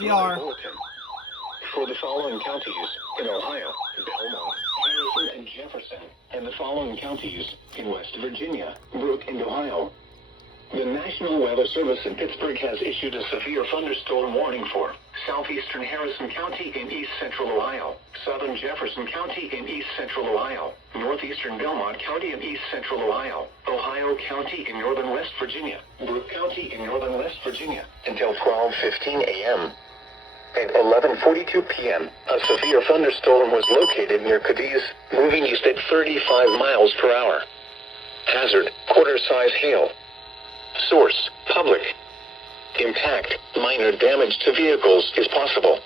CR. Bulletin. For the following counties in Ohio: Belmont, Harrison, and Jefferson, and the following counties in West Virginia: Brooke and Ohio. The National Weather Service in Pittsburgh has issued a severe thunderstorm warning for southeastern Harrison County in east central Ohio, southern Jefferson County in east central Ohio, northeastern Belmont County in east central Ohio, Ohio County in northern West Virginia, Brooke County in northern West Virginia, until 12:15 a.m. At 11:42 p.m., a severe thunderstorm was located near Cadiz, moving east at 35 miles per hour. Hazard: quarter-size hail. Source: public. Impact: minor damage to vehicles is possible.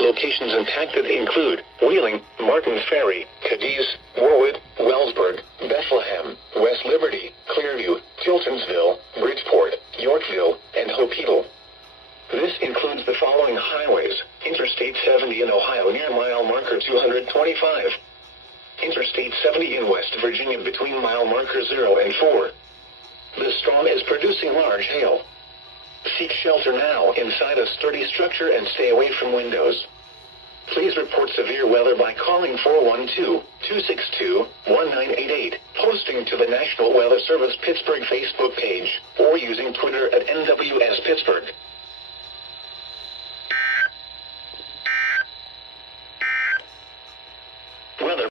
Locations impacted include Wheeling, Martin Ferry, Cadiz, Warwood, Wellsburg, Bethlehem, West Liberty, Clearview, Chiltonsville, Bridgeport, Yorkville, and Hopeedle. This includes the following highways: Interstate 70 in Ohio near mile marker 225. Interstate 70 in West Virginia between mile marker 0 and 4. The storm is producing large hail. Seek shelter now inside a sturdy structure and stay away from windows. Please report severe weather by calling 412-262-1988, posting to the National Weather Service Pittsburgh Facebook page, or using Twitter at NWS Pittsburgh.